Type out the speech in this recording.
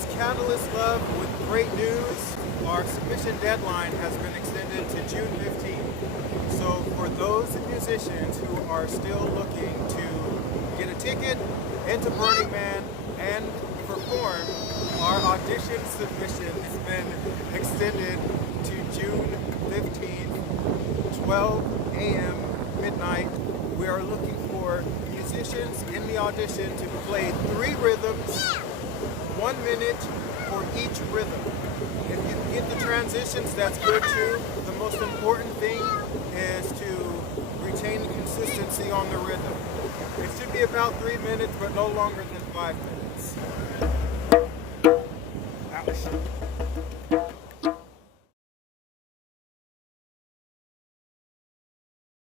is Catalyst Love with great news. Our submission deadline has been extended to June 15th. So for those musicians who are still looking to get a ticket into Burning Man and perform, our audition submission has been extended to June 15th, 12 a.m. midnight. We are looking for musicians in the audition to play 3 rhythms, 1 minute for each rhythm. If you can get the transitions, that's good too. The most important thing is to retain consistency on the rhythm. It should be about 3 minutes, but no longer than 5 minutes.